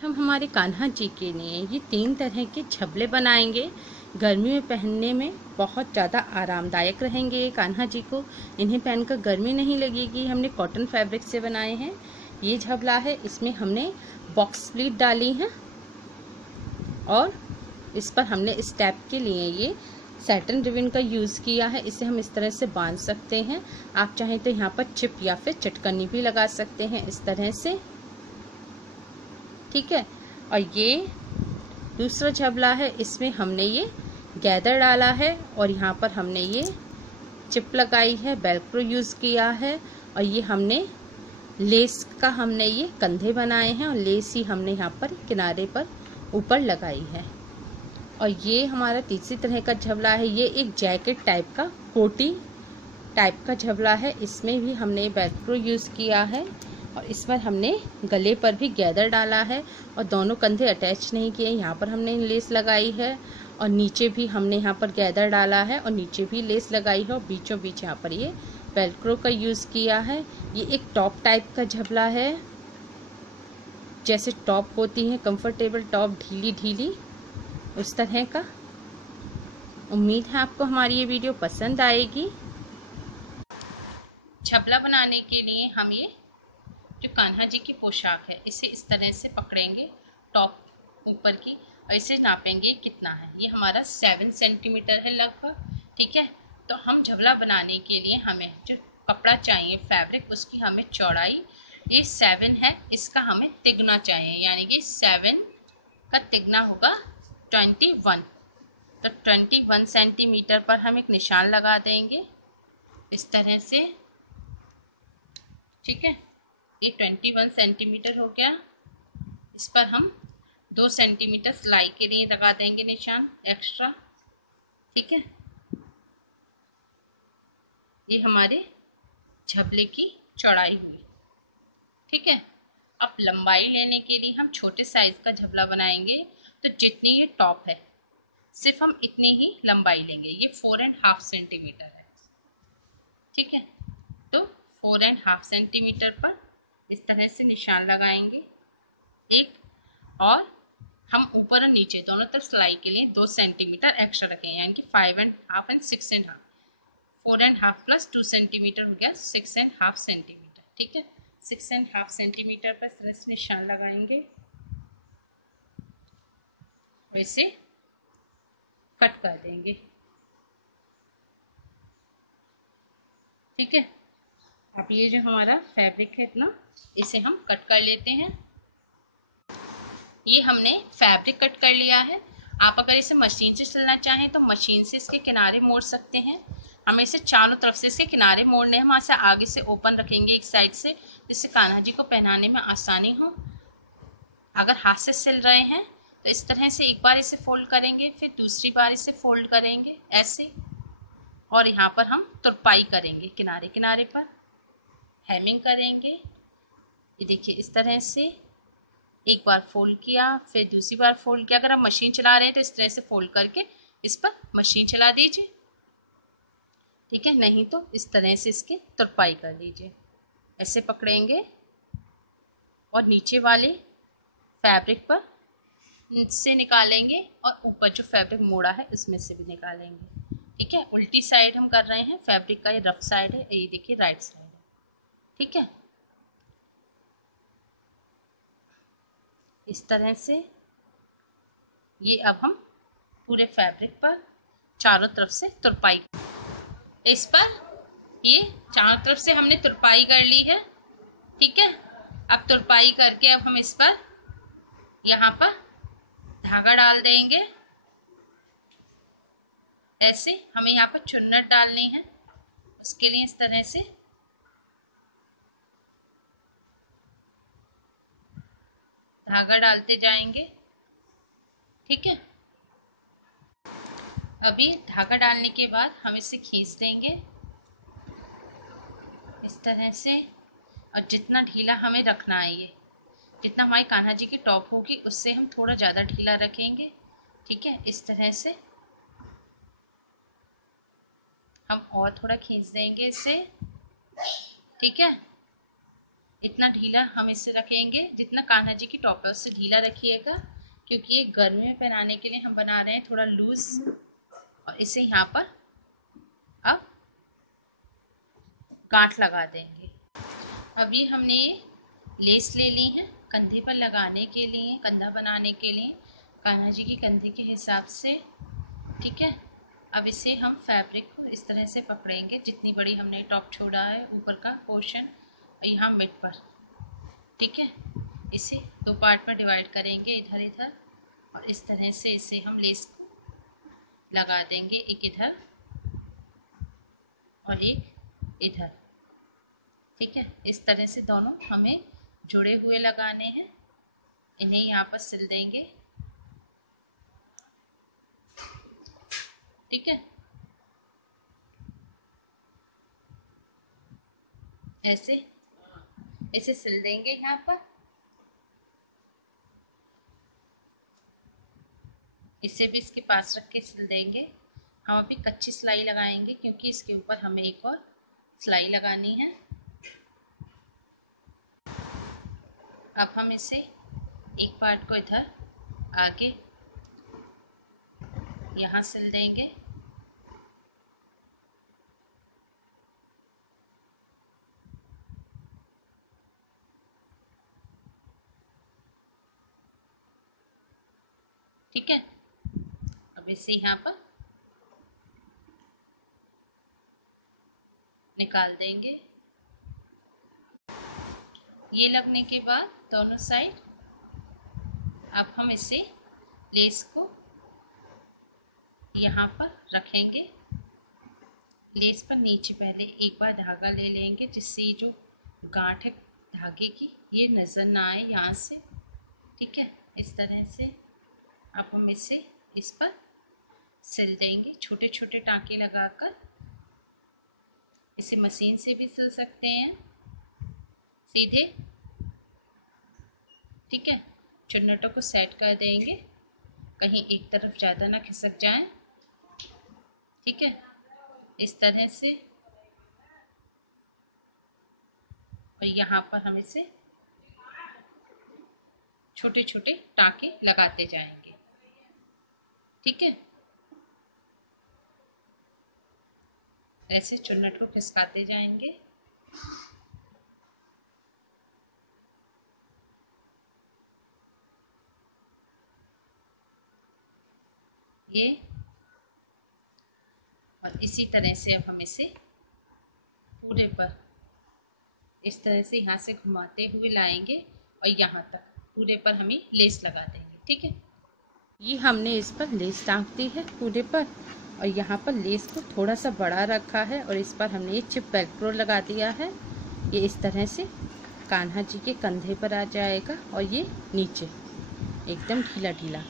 हम हमारे कान्हा जी के लिए ये 3 तरह के झबले बनाएंगे। गर्मी में पहनने में बहुत ज़्यादा आरामदायक रहेंगे ये कान्हा जी को। इन्हें पहनकर गर्मी नहीं लगेगी। हमने कॉटन फैब्रिक से बनाए हैं। ये झबला है, इसमें हमने बॉक्स स्लीव डाली है और इस पर हमने स्टेप के लिए ये सैटिन रिबन का यूज़ किया है। इसे हम इस तरह से बांध सकते हैं। आप चाहें तो यहाँ पर चिप या फिर चटकनी भी लगा सकते हैं इस तरह से, ठीक है। और ये दूसरा झबला है, इसमें हमने ये गैदर डाला है और यहाँ पर हमने ये चिप लगाई है, वेलक्रो यूज़ किया है। और ये हमने लेस का हमने ये कंधे बनाए हैं और लेस ही हमने यहाँ पर किनारे पर ऊपर लगाई है। और ये हमारा तीसरी तरह का झबला है। ये एक जैकेट टाइप का, कोटी टाइप का झबला है। इसमें भी हमने वेलक्रो यूज़ किया है और इस पर हमने गले पर भी गैदर डाला है और दोनों कंधे अटैच नहीं किए। यहाँ पर हमने लेस लगाई है और नीचे भी हमने यहाँ पर गैदर डाला है और नीचे भी लेस लगाई है और बीचों बीच यहाँ पर ये वेलक्रो का यूज़ किया है। ये एक टॉप टाइप का झबला है, जैसे टॉप होती है कंफर्टेबल टॉप, ढीली ढीली, उस तरह का। उम्मीद है आपको हमारी ये वीडियो पसंद आएगी। झबला बनाने के लिए हम ये जो कान्हा जी की पोशाक है इसे इस तरह से पकड़ेंगे, टॉप ऊपर की, और इसे नापेंगे कितना है। ये हमारा 7 सेंटीमीटर है लगभग, ठीक है। तो हम झबला बनाने के लिए हमें जो कपड़ा चाहिए फैब्रिक, उसकी हमें चौड़ाई ये 7 है, इसका हमें तिगुना चाहिए, यानी कि 7 का तिगुना होगा 21। तो 21 सेंटीमीटर पर हम एक निशान लगा देंगे इस तरह से, ठीक है। ये 21 सेंटीमीटर हो गया। इस पर हम 2 सेंटीमीटर सिलाई के लिए लगा देंगे निशान एक्स्ट्रा, ठीक है। ये हमारे झबले की चौड़ाई हुई, ठीक है। अब लंबाई लेने के लिए हम छोटे साइज का झबला बनाएंगे, तो जितनी ये टॉप है सिर्फ हम इतनी ही लंबाई लेंगे। ये 4.5 सेंटीमीटर है, ठीक है। तो 4.5 सेंटीमीटर पर इस तरह से निशान लगाएंगे एक, और हम ऊपर और नीचे दोनों तरफ सिलाई के लिए 2 सेंटीमीटर एक्स्ट्रा रखेंगे, यानी कि 5.5 एंड 6.5। 4.5 प्लस 2 सेंटीमीटर हो गया 6.5 सेंटीमीटर, ठीक है। 6.5 सेंटीमीटर पर इस तरह से निशान लगाएंगे, वैसे कट कर देंगे, ठीक है। अब ये जो हमारा फैब्रिक है इतना, इसे हम कट कर लेते हैं। ये हमने फैब्रिक कट कर लिया है। आप अगर इसे मशीन से सिलना चाहें तो मशीन से इसके किनारे मोड़ सकते हैं। हमें इसे चारों तरफ से इसके किनारे मोड़ने हैं, वहाँ से आगे से ओपन रखेंगे एक साइड से, जिससे कान्हा जी को पहनाने में आसानी हो। अगर हाथ से सिल रहे हैं तो इस तरह से एक बार इसे फोल्ड करेंगे, फिर दूसरी बार इसे फोल्ड करेंगे ऐसे, और यहाँ पर हम तुरपाई करेंगे किनारे किनारे पर, हेमिंग करेंगे। ये देखिए इस तरह से एक बार फोल्ड किया, फिर दूसरी बार फोल्ड किया। अगर आप मशीन चला रहे हैं तो इस तरह से फोल्ड करके इस पर मशीन चला दीजिए, ठीक है। नहीं तो इस तरह से इसकी तुरपाई कर लीजिए, ऐसे पकड़ेंगे और नीचे वाले फैब्रिक पर से निकालेंगे और ऊपर जो फैब्रिक मोड़ा है इसमें से भी निकालेंगे, ठीक है। उल्टी साइड हम कर रहे हैं, फैब्रिक का ये रफ साइड है, ये देखिए राइट साइड है, ठीक है। इस तरह से ये अब हम पूरे फैब्रिक पर चारों तरफ से तुरपाई, इस पर ये चारों तरफ से हमने तुरपाई कर ली है, ठीक है। अब तुरपाई करके अब हम इस पर यहाँ पर धागा डाल देंगे ऐसे। हमें यहाँ पर चुन्नट डालनी है, उसके लिए इस तरह से धागा डालते जाएंगे, ठीक है। अभी धागा डालने के बाद हम इसे खींच देंगे इस तरह से, और जितना ढीला हमें रखना है, ये जितना हमारी कान्हा जी की टॉप होगी उससे हम थोड़ा ज़्यादा ढीला रखेंगे, ठीक है। इस तरह से हम और थोड़ा खींच देंगे इसे, ठीक है। इतना ढीला हम इसे रखेंगे, जितना कान्हा जी की टॉप है उससे ढीला रखिएगा, क्योंकि ये गर्मी में पहनाने के लिए हम बना रहे हैं थोड़ा लूज। और इसे यहाँ पर अब गांठ लगा देंगे। अभी हमने ये लेस ले ली है कंधे पर लगाने के लिए, कंधा बनाने के लिए कान्हा जी की कंधे के हिसाब से। ठीक है, अब इसे हम फैब्रिक को इस तरह से पकड़ेंगे, जितनी बड़ी हमने टॉप छोड़ा है ऊपर का पोर्शन यहाँ मिड पर। ठीक है, इसे दो पार्ट पर डिवाइड करेंगे, इधर इधर, और इस तरह से इसे हम लेस को लगा देंगे, एक इधर और एक इधर। ठीक है, इस तरह से दोनों हमें जुड़े हुए लगाने हैं। इन्हें यहाँ पर सिल देंगे। ठीक है, ऐसे इसे सिल देंगे यहाँ पर। इसे भी इसके पास रख के सिल देंगे। हम अभी कच्ची सिलाई लगाएंगे, क्योंकि इसके ऊपर हमें एक और सिलाई लगानी है। अब हम इसे एक पार्ट को इधर आगे यहाँ सिल देंगे। ठीक है, अब इसे यहाँ पर निकाल देंगे। ये लगने के बाद दोनों साइड अब हम इसे लेस को यहाँ पर रखेंगे। लेस पर नीचे पहले एक बार धागा ले लेंगे, जिससे ये जो गांठ है धागे की ये नज़र ना आए यहाँ से। ठीक है, इस तरह से अब हम इसे इस पर सिल देंगे, छोटे छोटे टाँके लगाकर। इसे मशीन से भी सिल सकते हैं सीधे। ठीक है, चुन्नटों को सेट कर देंगे, कहीं एक तरफ ज़्यादा ना खिसक जाए। ठीक है, इस तरह से। और यहाँ पर हम इसे छोटे छोटे टाँके लगाते जाएंगे। ठीक है, ऐसे चुन्नट को खिसकाते जाएंगे। ये और इसी तरह से अब हम इसे पूरे पर इस तरह से यहाँ से घुमाते हुए लाएंगे और यहाँ तक पूरे पर हमें लेस लगा देंगे। ठीक है, ये हमने इस पर लेस टाँग दी है पूरे पर, और यहाँ पर लेस को थोड़ा सा बड़ा रखा है और इस पर हमने ये चिप वेलक्रो लगा दिया है। ये इस तरह से कान्हा जी के कंधे पर आ जाएगा और ये नीचे एकदम ढीला ढीला।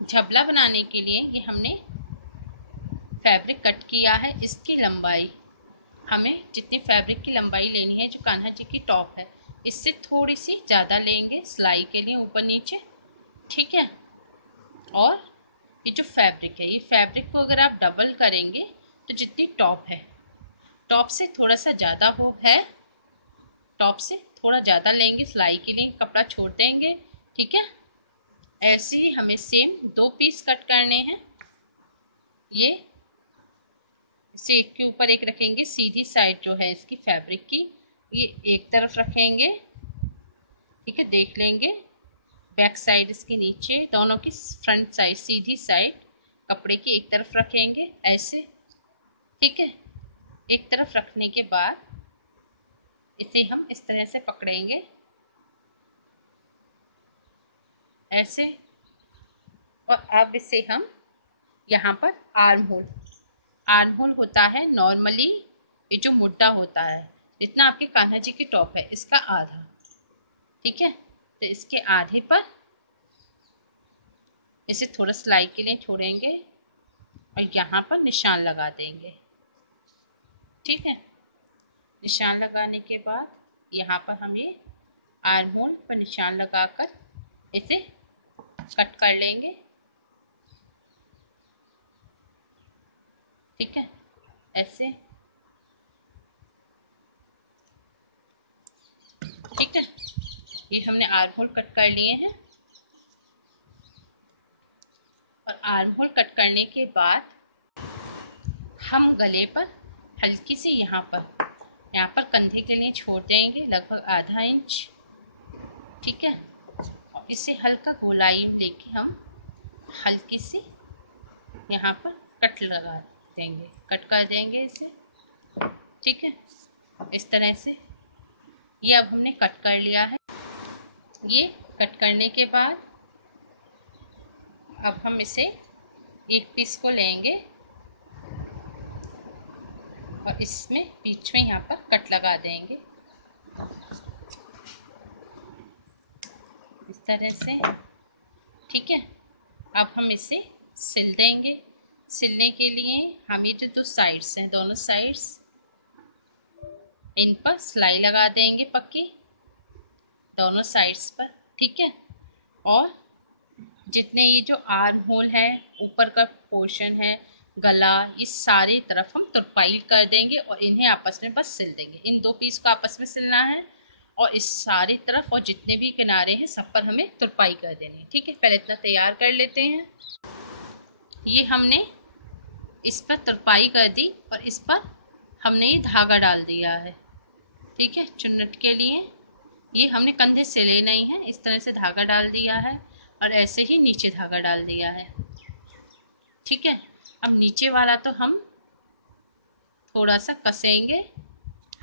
झबला बनाने के लिए ये हमने फैब्रिक कट किया है। इसकी लंबाई हमें जितनी फैब्रिक की लंबाई लेनी है, जो कान्हा जी की टॉप है, इससे थोड़ी सी ज़्यादा लेंगे सिलाई के लिए ऊपर नीचे। ठीक है, और ये जो फैब्रिक है, ये फैब्रिक को अगर आप डबल करेंगे तो जितनी टॉप है, टॉप से थोड़ा सा ज़्यादा हो है, टॉप से थोड़ा ज़्यादा लेंगे सिलाई के लिए, कपड़ा छोड़ देंगे। ठीक है, ऐसे ही हमें सेम दो पीस कट करने हैं। ये इसे एक के ऊपर एक रखेंगे, सीधी साइड जो है इसकी फैब्रिक की ये एक तरफ रखेंगे। ठीक है, देख लेंगे बैक साइड इसके नीचे, दोनों की फ्रंट साइड सीधी साइड कपड़े की एक तरफ रखेंगे ऐसे। ठीक है, एक तरफ रखने के बाद इसे हम इस तरह से पकड़ेंगे ऐसे, और अब इसे हम यहाँ पर आर्म होल होता है नॉर्मली, ये जो मुड्ढा होता है जितना आपके कान्हा जी की टॉप है इसका आधा। ठीक है, तो इसके आधे पर इसे थोड़ा सिलाई के लिए छोड़ेंगे और यहाँ पर निशान लगा देंगे। ठीक है, निशान लगाने के बाद यहाँ पर हम ये आर्म होल पर निशान लगाकर इसे कट कर लेंगे। ठीक है, ऐसे। ये हमने आर्म होल कट कर लिए हैं। और आर्म होल कट करने के बाद हम गले पर हल्की सी यहाँ पर कंधे के लिए छोड़ देंगे लगभग आधा इंच। ठीक है, और इसे हल्का गोलाई लेके हम हल्की सी यहाँ पर कट लगा देंगे, कट कर देंगे इसे। ठीक है, इस तरह से ये अब हमने कट कर लिया है। ये कट करने के बाद अब हम इसे एक पीस को लेंगे और इसमें बीच में यहाँ पर कट लगा देंगे इस तरह से। ठीक है, अब हम इसे सिल देंगे। सिलने के लिए हम ये जो दो साइड्स हैं, दोनों साइड्स, इन पर सिलाई लगा देंगे पक्की, दोनों साइड्स पर। ठीक है, और जितने ये जो आर्म होल है, ऊपर का पोर्शन है, गला, इस सारी तरफ हम तुरपाई कर देंगे और इन्हें आपस में बस सिल देंगे। इन दो पीस को आपस में सिलना है और इस सारी तरफ और जितने भी किनारे हैं सब पर हमें तुरपाई कर देनी है। ठीक है, पहले इतना तैयार कर लेते हैं। ये हमने इस पर तुरपाई कर दी और इस पर हमने ये धागा डाल दिया है। ठीक है, चुन्नट के लिए ये हमने कंधे सिले नहीं है, इस तरह से धागा डाल दिया है और ऐसे ही नीचे धागा डाल दिया है। ठीक है, अब नीचे वाला तो हम थोड़ा सा कसेंगे,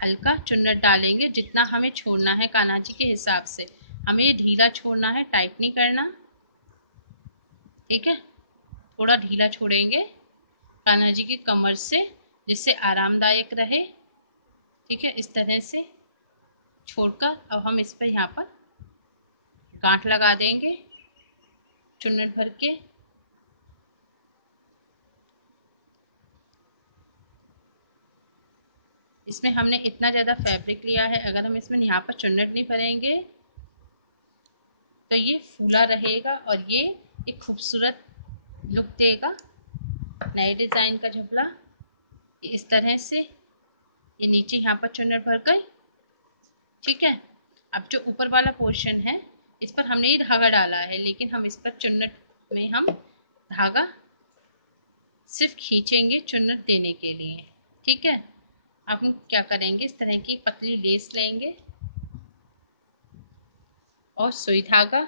हल्का चुन्नट डालेंगे, जितना हमें छोड़ना है कान्हा जी के हिसाब से। हमें ढीला छोड़ना है, टाइट नहीं करना। ठीक है, थोड़ा ढीला छोड़ेंगे कान्हा जी की कमर से, जिससे आरामदायक रहे। ठीक है, इस तरह से छोड़कर अब हम इस पर यहाँ पर गांठ लगा देंगे चुन्नट भर के। इसमें हमने इतना ज़्यादा फैब्रिक लिया है, अगर हम इसमें यहाँ पर चुन्नट नहीं भरेंगे तो ये फूला रहेगा और ये एक खूबसूरत लुक देगा नए डिज़ाइन का झबला। इस तरह से ये नीचे यहाँ पर चुन्नट भर गई। ठीक है, अब जो ऊपर वाला पोर्शन है इस पर हमने ये धागा डाला है, लेकिन हम इस पर चुन्नट में हम धागा सिर्फ खींचेंगे चुन्नट देने के लिए। ठीक है, अब हम क्या करेंगे, इस तरह की पतली लेस लेंगे और सुई धागा।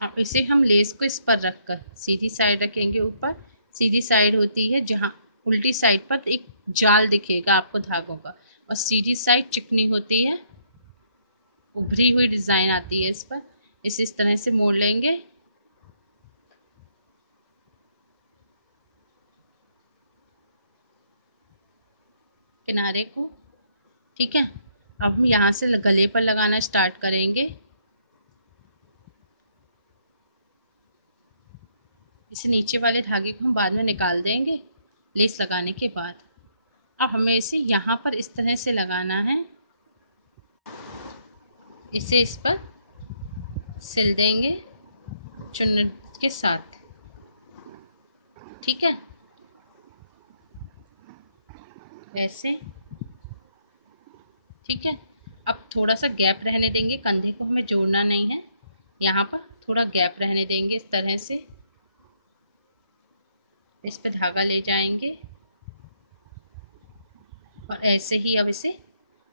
अब इसे हम लेस को इस पर रखकर सीधी साइड रखेंगे। ऊपर सीधी साइड होती है जहाँ उल्टी साइड पर एक जाल दिखेगा आपको धागों का, और सीधी साइड चिकनी होती है, उभरी हुई डिजाइन आती है इस पर। इस तरह से मोड़ लेंगे। किनारे को। ठीक है, अब हम यहाँ से गले पर लगाना स्टार्ट करेंगे। इसे नीचे वाले धागे को हम बाद में निकाल देंगे लेस लगाने के बाद। अब हमें इसे यहाँ पर इस तरह से लगाना है, इसे इस पर सिल देंगे चुन्नट के साथ। ठीक है, वैसे। ठीक है, अब थोड़ा सा गैप रहने देंगे, कंधे को हमें जोड़ना नहीं है, यहाँ पर थोड़ा गैप रहने देंगे इस तरह से। इस पे धागा ले जाएंगे और ऐसे ही अब इसे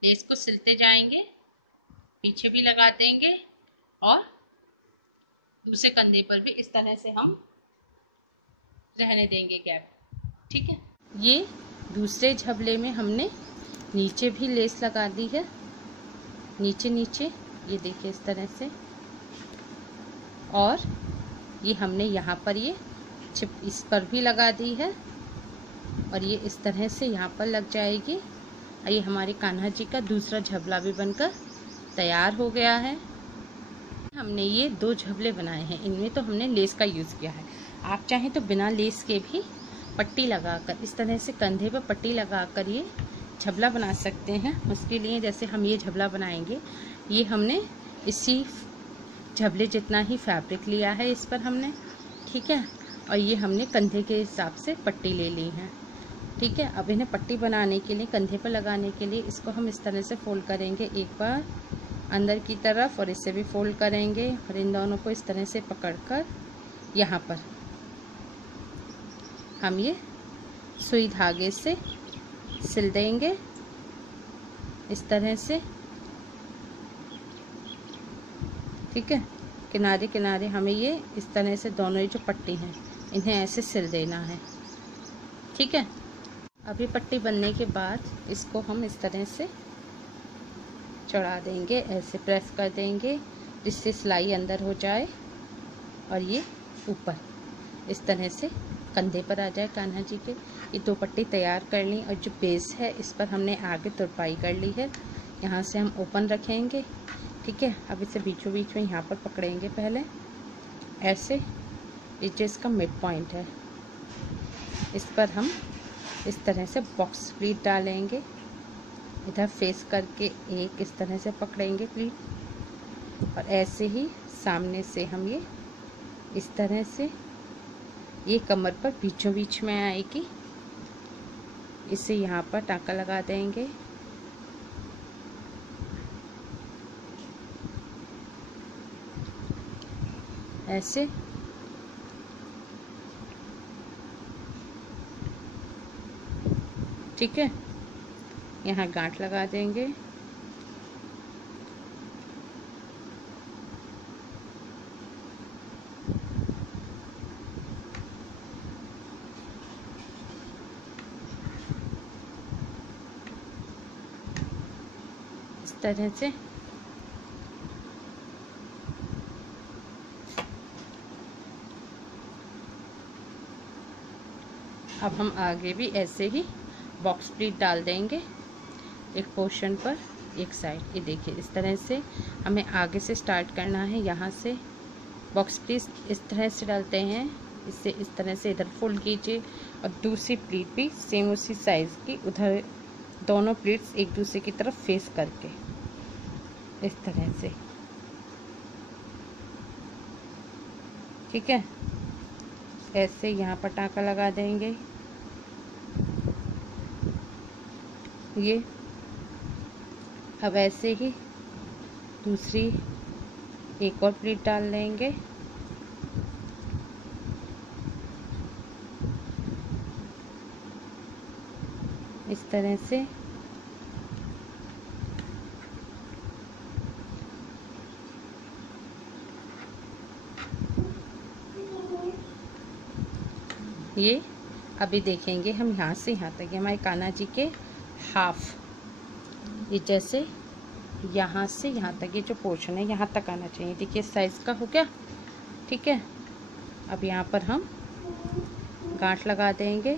लेस को सिलते जाएंगे, पीछे भी लगा देंगे और दूसरे कंधे पर भी इस तरह से हम रहने देंगे गैप। ठीक है, ये दूसरे झबले में हमने नीचे भी लेस लगा दी है, नीचे नीचे ये देखिए इस तरह से। और ये हमने यहाँ पर ये चिप इस पर भी लगा दी है और ये इस तरह से यहाँ पर लग जाएगी। ये हमारे कान्हा जी का दूसरा झबला भी बनकर तैयार हो गया है। हमने ये दो झबले बनाए हैं, इनमें तो हमने लेस का यूज़ किया है। आप चाहें तो बिना लेस के भी पट्टी लगाकर इस तरह से कंधे पर पट्टी लगाकर ये झबला बना सकते हैं। उसके लिए जैसे हम ये झबला बनाएंगे, ये हमने इसी झबले जितना ही फैब्रिक लिया है इस पर हमने। ठीक है, और ये हमने कंधे के हिसाब से पट्टी ले ली है। ठीक है, अब इन्हें पट्टी बनाने के लिए कंधे पर लगाने के लिए इसको हम इस तरह से फोल्ड करेंगे, एक बार अंदर की तरफ और इसे भी फोल्ड करेंगे और इन दोनों को इस तरह से पकड़कर यहाँ पर हम ये सुई धागे से सिल देंगे इस तरह से। ठीक है, किनारे किनारे हमें ये इस तरह से दोनों जो पट्टी हैं इन्हें ऐसे सिल देना है। ठीक है, अभी पट्टी बनने के बाद इसको हम इस तरह से चढ़ा देंगे, ऐसे प्रेस कर देंगे जिससे सिलाई अंदर हो जाए और ये ऊपर इस तरह से कंधे पर आ जाए कान्हा जी के। ये 2 पट्टी तैयार कर ली और जो बेस है इस पर हमने आगे तुरपाई कर ली है। यहाँ से हम ओपन रखेंगे। ठीक है, अब इसे बीचों बीच में यहाँ पर पकड़ेंगे पहले ऐसे, ये जो इसका मिड पॉइंट है इस पर हम इस तरह से बॉक्स प्लीट डालेंगे। इधर फेस करके एक इस तरह से पकड़ेंगे प्लीट और ऐसे ही सामने से हम ये इस तरह से ये कमर पर बीचों बीच में आएगी, इसे यहाँ पर टाँका लगा देंगे। ऐसे ठीक है, यहाँ गांठ लगा देंगे। इस तरह से अब हम आगे भी ऐसे ही बॉक्स प्लीट डाल देंगे एक पोर्शन पर एक साइड। ये देखिए इस तरह से हमें आगे से स्टार्ट करना है। यहाँ से बॉक्स प्लीट इस तरह से डालते हैं, इससे इस तरह से इधर फोल्ड कीजिए और दूसरी प्लीट भी सेम उसी साइज़ की उधर, दोनों प्लीट्स एक दूसरे की तरफ फेस करके इस तरह से। ठीक है, ऐसे यहाँ पर टाँका लगा देंगे। ये अब ऐसे ही दूसरी एक और प्लीट डाल देंगे। इस तरह से ये अभी देखेंगे हम यहाँ से यहाँ तक, ये हमारे कान्हा जी के हाफ, ये जैसे यहाँ से यहाँ तक ये जो पोर्शन है यहाँ तक आना चाहिए। देखिए साइज़ का हो गया। ठीक है, अब यहाँ पर हम गांठ लगा देंगे।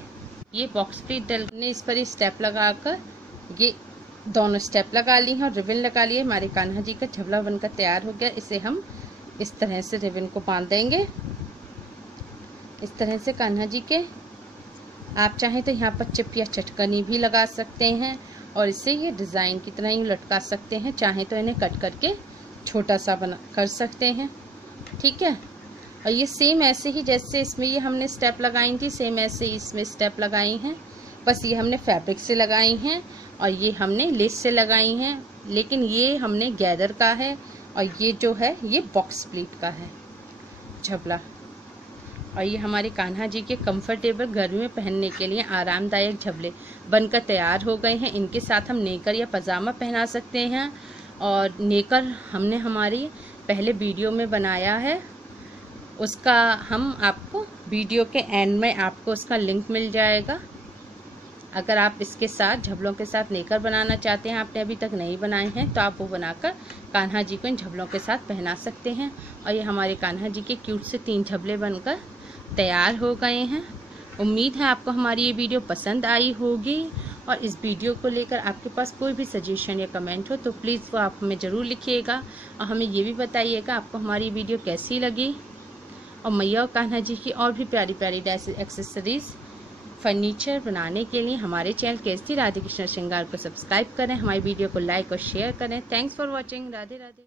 ये बॉक्स प्लीट डलने इस पर ही स्टेप लगाकर ये दोनों स्टेप लगा ली हैं और रिबन लगा लिए। हमारे कान्हा जी का झबला बनकर तैयार हो गया। इसे हम इस तरह से रिबन को बांध देंगे इस तरह से कान्हा जी के। आप चाहें तो यहाँ पर चिप या चटकनी भी लगा सकते हैं और इसे ये डिज़ाइन की तरह ही लटका सकते हैं। चाहें तो इन्हें कट करके छोटा सा बना कर सकते हैं। ठीक है, और ये सेम ऐसे ही जैसे इसमें ये हमने स्टेप लगाई थी, सेम ऐसे इसमें स्टेप लगाई हैं, बस ये हमने फैब्रिक से लगाई हैं और ये हमने लेस से लगाई हैं। लेकिन ये हमने गैदर का है और ये जो है ये बॉक्स प्लीट का है झबला। और ये हमारे कान्हा जी के कंफर्टेबल गर्मी में पहनने के लिए आरामदायक झबले बनकर तैयार हो गए हैं। इनके साथ हम नेकर या पजामा पहना सकते हैं और नेकर हमने हमारी पहले वीडियो में बनाया है, उसका हम आपको वीडियो के एंड में आपको उसका लिंक मिल जाएगा। अगर आप इसके साथ झबलों के साथ नेकर बनाना चाहते हैं, आपने अभी तक नहीं बनाए हैं, तो आप वो बनाकर कान्हा जी को इन झबलों के साथ पहना सकते हैं। और ये हमारे कान्हा जी के क्यूट से 3 झबले बनकर तैयार हो गए हैं। उम्मीद है आपको हमारी ये वीडियो पसंद आई होगी और इस वीडियो को लेकर आपके पास कोई भी सजेशन या कमेंट हो तो प्लीज़ वो आप हमें ज़रूर लिखिएगा और हमें ये भी बताइएगा आपको हमारी वीडियो कैसी लगी। और मैया और कान्हा जी की और भी प्यारी प्यारी एक्सेसरीज़ फर्नीचर बनाने के लिए हमारे चैनल केएसटी राधे कृष्ण श्रृंगार को सब्सक्राइब करें, हमारी वीडियो को लाइक और शेयर करें। Thanks for watching. Radhe Radhe.